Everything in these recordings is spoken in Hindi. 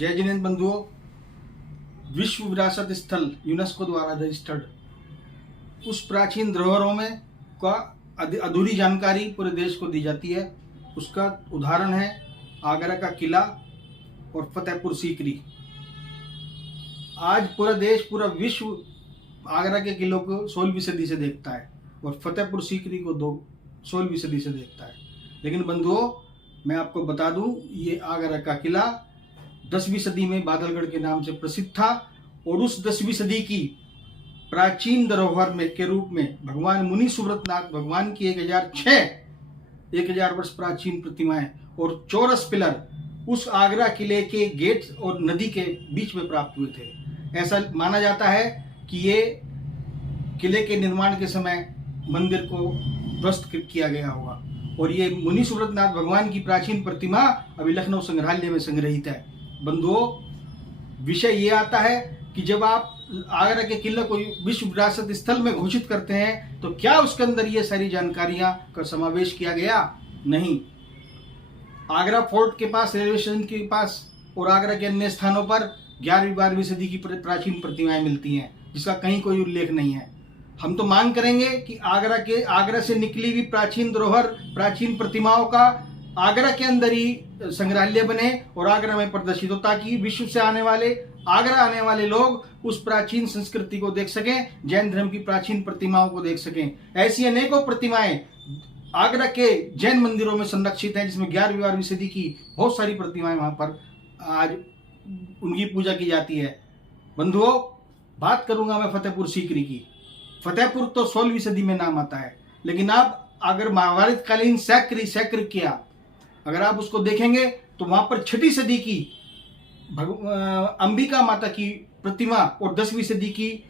जय जिनेंद्र बंधुओं, विश्व विरासत स्थल यूनेस्को द्वारा रजिस्टर्ड उस प्राचीन धरोहरों में का अधूरी जानकारी पूरे देश को दी जाती है। उसका उदाहरण है आगरा का किला और फतेहपुर सीकरी। आज पूरा देश, पूरा विश्व आगरा के किलों को 16वीं सदी से देखता है और फतेहपुर सीकरी को 16वीं सदी से देखता है। लेकिन बंधुओं, मैं आपको बता दूं, ये आगरा का किला 10वीं सदी में बादलगढ़ के नाम से प्रसिद्ध था और उस 10वीं सदी की प्राचीन धरोहर में के रूप में भगवान मुनि सुव्रतनाथ भगवान की 1000 वर्ष प्राचीन प्रतिमाएं और चौरस पिलर उस आगरा किले के गेट और नदी के बीच में प्राप्त हुए थे। ऐसा माना जाता है कि ये किले के निर्माण के समय मंदिर को ध्वस्त किया गया होगा और ये मुनि सुव्रतनाथ भगवान की प्राचीन प्रतिमा अभी लखनऊ संग्रहालय में संग्रहित है। बंधुओं, विषय ये आता है कि जब आप आगरा के किले को विश्व विरासत स्थल में घोषित करते हैं तो क्या उसके अंदर ये सारी जानकारियां का समावेश किया गया? नहीं। आगरा फोर्ट के पास, रेलवे स्टेशन के पास और आगरा के अन्य स्थानों पर 11वीं-12वीं सदी की प्राचीन प्रतिमाएं मिलती हैं, जिसका कहीं कोई उल्लेख नहीं है। हम तो मांग करेंगे कि आगरा से निकली हुई प्राचीन धरोहर, प्राचीन प्रतिमाओं का आगरा के अंदर ही संग्रहालय बने और आगरा में प्रदर्शित हो, ताकि विश्व से आगरा आने वाले लोग उस प्राचीन संस्कृति को देख सकें, जैन धर्म की प्राचीन प्रतिमाओं को देख सकें। ऐसी अनेकों प्रतिमाएं आगरा के जैन मंदिरों में संरक्षित हैं, जिसमें 11वीं-12वीं सदी की बहुत सारी प्रतिमाएं वहां पर आज उनकी पूजा की जाती है। बंधुओं, बात करूंगा मैं फतेहपुर सीकरी की। फतेहपुर तो 16वीं सदी में नाम आता है, लेकिन आप अगर महाभारत कालीन सैक्र किया अगर आप उसको देखेंगे तो वहां पर 6वीं सदी की अंबिका माता की प्रतिमा और 10वीं सदी की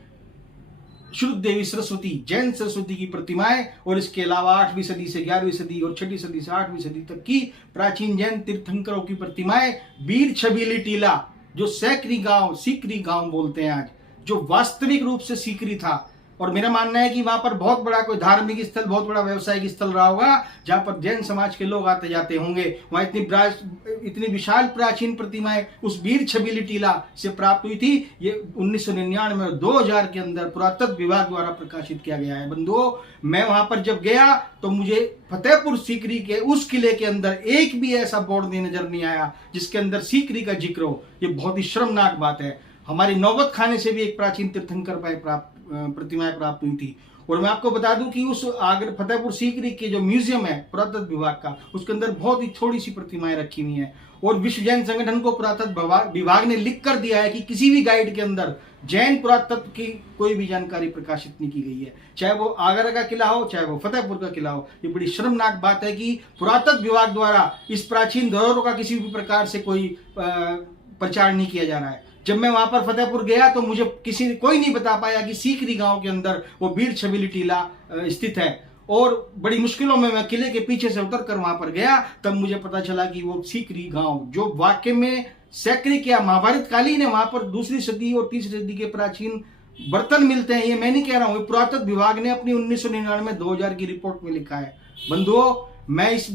शुद्ध देवी सरस्वती, जैन सरस्वती की प्रतिमाएं और इसके अलावा 8वीं सदी से 11वीं सदी और 6वीं सदी से 8वीं सदी तक की प्राचीन जैन तीर्थंकरों की प्रतिमाएं बीर छबीली टीला, जो सीकरी गांव बोलते हैं आज, जो वास्तविक रूप से सीकरी था। और मेरा मानना है कि वहां पर बहुत बड़ा कोई धार्मिक स्थल, बहुत बड़ा व्यवसायिक स्थल रहा होगा, जहां पर जैन समाज के लोग आते जाते होंगे। वहां इतनी विशाल प्राचीन प्रतिमाएं उस बीर छबीली टीला से प्राप्त हुई थी। ये 1999 और 2000 के अंदर पुरातत्व विभाग द्वारा प्रकाशित किया गया है। बंधुओं, मैं वहां पर जब गया तो मुझे फतेहपुर सीकरी के उस किले के अंदर एक भी ऐसा बोर्ड नजर नहीं आया जिसके अंदर सीकरी का जिक्र हो। ये बहुत ही शर्मनाक बात है। हमारी नौबत खाने से भी एक प्राचीन तीर्थंकर प्रतिमाएं प्राप्त हुई थी। और मैं आपको बता दूं कि उस आगरा फतेहपुर सीकरी के जो म्यूजियम है पुरातत्व विभाग का, उसके अंदर बहुत ही थोड़ी सी प्रतिमाएं रखी हुई हैं। और विश्व जैन संगठन को पुरातत्व विभाग ने लिख कर दिया है कि किसी भी गाइड के अंदर जैन पुरातत्व की कोई भी जानकारी प्रकाशित नहीं की गई है, चाहे वो आगरा का किला हो, चाहे वो फतेहपुर का किला हो। ये बड़ी शर्मनाक बात है कि पुरातत्व विभाग द्वारा इस प्राचीन धरोहरों का किसी भी प्रकार से कोई प्रचार नहीं किया जा रहा है। जब मैं वहां पर फतेहपुर गया तो मुझे कोई नहीं बता पाया कि सीकरी गांव के अंदर वो बीर छबीली टीला स्थित है। और बड़ी मुश्किलों में मैं किले के पीछे से उतर कर वहां पर गया, तब मुझे पता चला कि वो सीकरी गांव, जो वाकई में सैक्री क्या महाभारत कालीन है, वहां पर 2री सदी और 3री सदी के प्राचीन बर्तन मिलते हैं। ये मैं नहीं कह रहा हूं, पुरातत्व विभाग ने अपनी 1999-2000 की रिपोर्ट में लिखा है। बंधुओं, मैं इस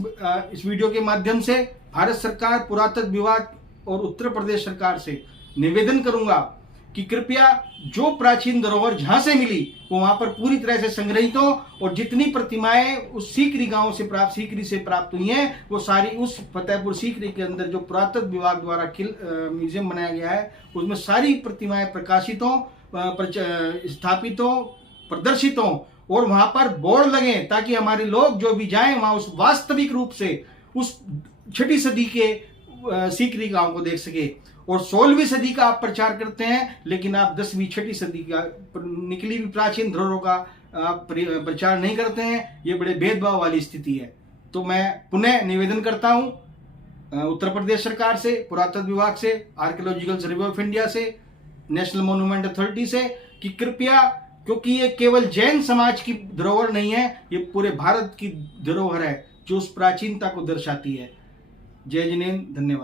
वीडियो के माध्यम से भारत सरकार, पुरातत्व विभाग और उत्तर प्रदेश सरकार से निवेदन करूंगा कि कृपया जो प्राचीन धरोहर जहां से मिली वो वहां पर पूरी तरह से संग्रहित हो और जितनी प्रतिमाएं उस सीकरी गांव से सीकरी से प्राप्त हुई हैं वो सारी उस फतेहपुर सीकरी के अंदर जो पुरातत्व विभाग द्वारा म्यूजियम बनाया गया है उसमें सारी प्रतिमाएं प्रकाशित हो, स्थापित हो, प्रदर्शित हो और वहां पर बोर्ड लगे, ताकि हमारे लोग जो भी जाएं वहां उस वास्तविक रूप से उस 6वीं सदी के सीकरी गांव को देख सके। और 16वीं सदी का आप प्रचार करते हैं, लेकिन आप 10वीं 6वीं सदी का निकली हुई प्राचीन धरोहरों का आप प्रचार नहीं करते हैं। ये बड़े भेदभाव वाली स्थिति है। तो मैं पुनः निवेदन करता हूं उत्तर प्रदेश सरकार से, पुरातत्व विभाग से, आर्कियोलॉजिकल सर्वे ऑफ इंडिया से, नेशनल मॉन्यूमेंट अथॉरिटी से कि कृपया, क्योंकि ये केवल जैन समाज की धरोहर नहीं है, ये पूरे भारत की धरोहर है जो उस प्राचीनता को दर्शाती है। जय जिनेंद्र, धन्यवाद।